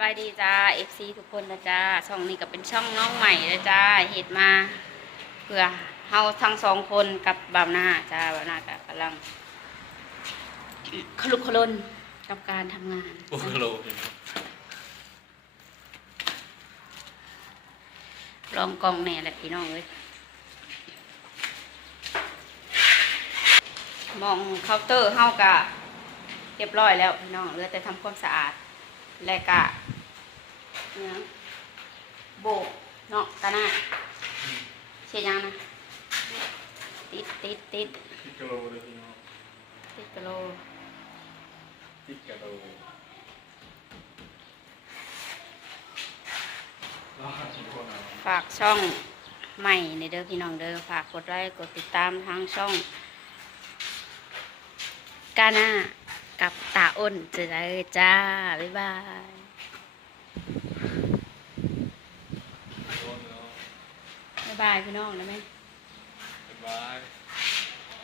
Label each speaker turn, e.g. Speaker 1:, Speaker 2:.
Speaker 1: บายดีจ้า FC ทุกคนนะจ้าช่องนี้ก็เป็นช่องน้องใหม่นะจ้าเหตุมาเพื่อเฮาทั้งสองคนกับบ่าวหน้าจ้าบ่าวหน้าก็กำลังขลุกขลนกับการทำงาน
Speaker 2: โอ้โห
Speaker 1: ลองกองแหน่แหละพี่น้องเลยมองเคาน์เตอร์เฮากะเรียบร้อยแล้วพี่น้องเหลือแต่ทำความสะอาดและกะเนี่ยโบก เนาะตาหน้าเชียยังนะ ติดติดติด
Speaker 2: ติดกะโลเลยพี่น้อง
Speaker 1: ติดกะโล
Speaker 2: ติดกะโลรอดทุกคนเอา
Speaker 1: ฝากช่องใหม่ในเด้อพี่น้องเด้อฝากกดไลค์กดติดตามทางช่องกาหน้ากับตาอ้นเจอกันเลยจ้า บ๊ายบาย
Speaker 2: โดนเนาะ
Speaker 1: บายพี่น้องนะแม่
Speaker 2: บ๊ายบาย